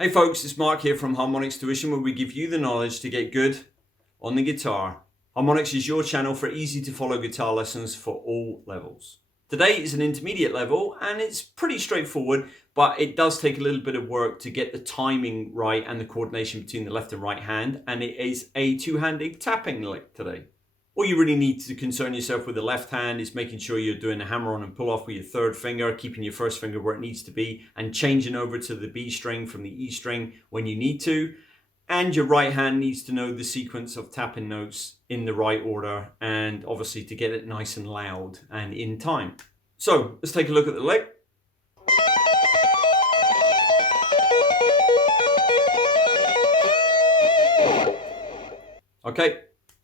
Hey folks, it's Mark here from Harmonix Tuition, where we give you the knowledge to get good on the guitar. Harmonix is your channel for easy to follow guitar lessons for all levels. Today is an intermediate level and it's pretty straightforward, but it does take a little bit of work to get the timing right and the coordination between the left and right hand, and it is a two-handed tapping lick today. All you really need to concern yourself with the left hand is making sure you're doing a hammer-on and pull-off with your third finger, keeping your first finger where it needs to be, and changing over to the B string from the E string when you need to. And your right hand needs to know the sequence of tapping notes in the right order, and obviously to get it nice and loud and in time. So let's take a look at the lick. Okay,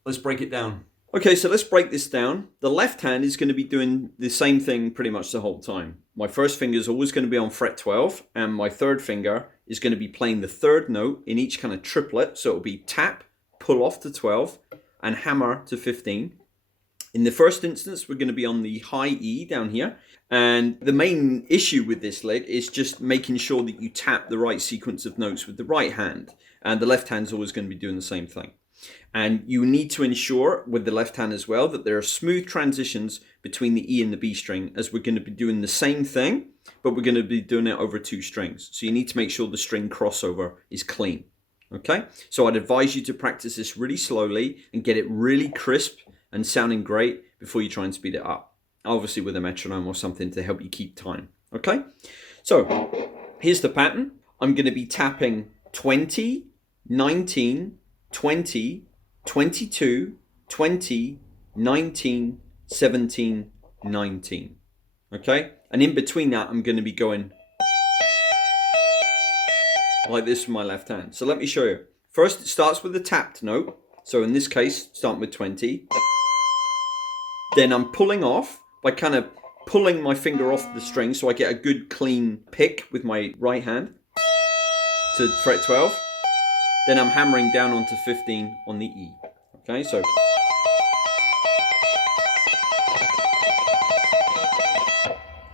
let's break it down. Okay, so let's break this down. The left hand is going to be doing the same thing pretty much the whole time. My first finger is always going to be on fret 12, and my third finger is going to be playing the third note in each kind of triplet. So it'll be tap, pull off to 12, and hammer to 15. In the first instance, we're going to be on the high E down here. And the main issue with this lick is just making sure that you tap the right sequence of notes with the right hand. And the left hand is always going to be doing the same thing. And you need to ensure with the left hand as well that there are smooth transitions between the E and the B string, as we're going to be doing the same thing, but we're going to be doing it over two strings. So you need to make sure the string crossover is clean. Okay, so I'd advise you to practice this really slowly and get it really crisp and sounding great before you try and speed it up. Obviously with a metronome or something to help you keep time. Okay, so here's the pattern. I'm going to be tapping 20, 19, 20, 22, 20, 19, 17, 19. Okay? And in between that, I'm going to be going like this with my left hand. So let me show you. First, it starts with a tapped note. So in this case, starting with 20. Then I'm pulling off by kind of pulling my finger off the string so I get a good clean pick with my right hand to fret 12. Then I'm hammering down onto 15 on the E. Okay, so.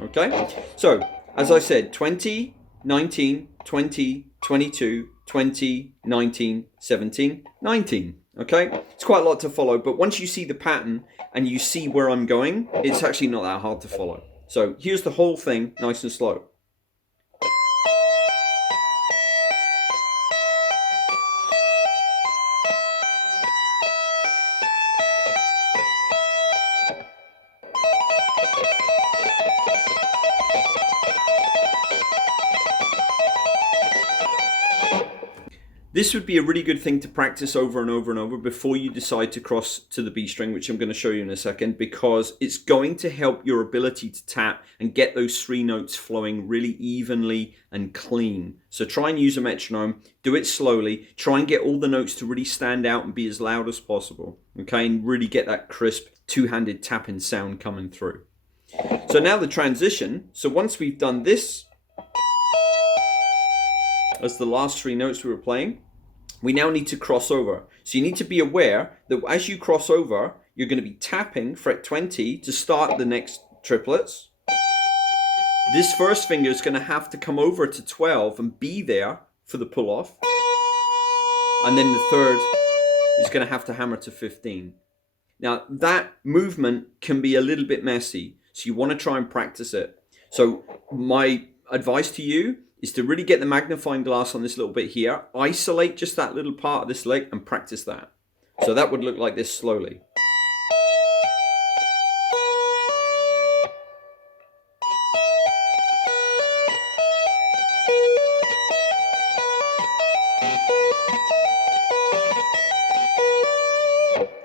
Okay, so as I said, 20, 19, 20, 22, 20, 19, 17, 19. Okay, it's quite a lot to follow, but once you see the pattern and you see where I'm going, it's actually not that hard to follow. So here's the whole thing, nice and slow. This would be a really good thing to practice over and over and over before you decide to cross to the B string, which I'm going to show you in a second, because it's going to help your ability to tap and get those three notes flowing really evenly and clean. So try and use a metronome, do it slowly, try and get all the notes to really stand out and be as loud as possible, okay, and really get that crisp two-handed tapping sound coming through. So now the transition, so once we've done this as the last three notes we were playing, we now need to cross over. So you need to be aware that as you cross over, you're going to be tapping fret 20 to start the next triplets. This first finger is going to have to come over to 12 and be there for the pull off. And then the third is going to have to hammer to 15. Now that movement can be a little bit messy, so you want to try and practice it. So my advice to you is to really get the magnifying glass on this little bit here, isolate just that little part of this lick and practice that. So that would look like this slowly.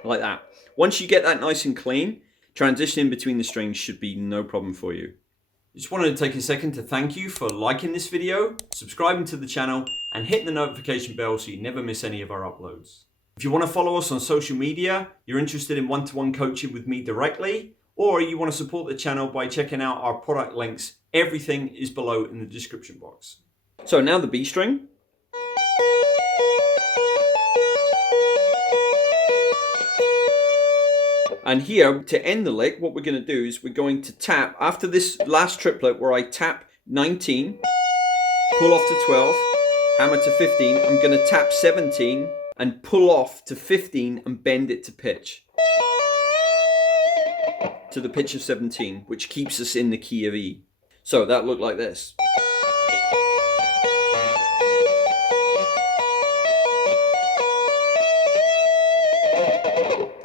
Like that. Once you get that nice and clean, transitioning between the strings should be no problem for you. Just wanted to take a second to thank you for liking this video, subscribing to the channel, and hitting the notification bell so you never miss any of our uploads. If you want to follow us on social media, you're interested in one-to-one coaching with me directly, or you want to support the channel by checking out our product links, everything is below in the description box. So now the B string. And here, to end the lick, what we're going to do is we're going to tap, after this last triplet where I tap 19, pull off to 12, hammer to 15. I'm going to tap 17 and pull off to 15 and bend it to pitch. To the pitch of 17, which keeps us in the key of E. So that looked like this.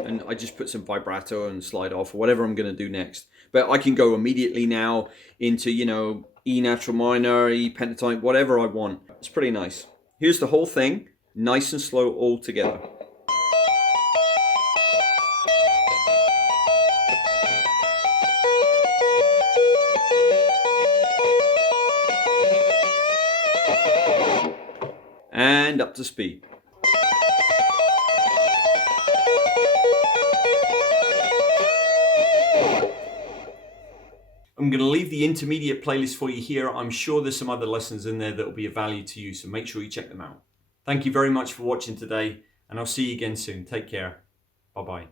And I just put some vibrato and slide off, or whatever I'm going to do next. But I can go immediately now into, you know, E natural minor, E pentatonic, whatever I want. It's pretty nice. Here's the whole thing, nice and slow all together. And up to speed. I'm going to leave the intermediate playlist for you here. I'm sure there's some other lessons in there that will be of value to you, so make sure you check them out. Thank you very much for watching today, and I'll see you again soon. Take care. Bye-bye.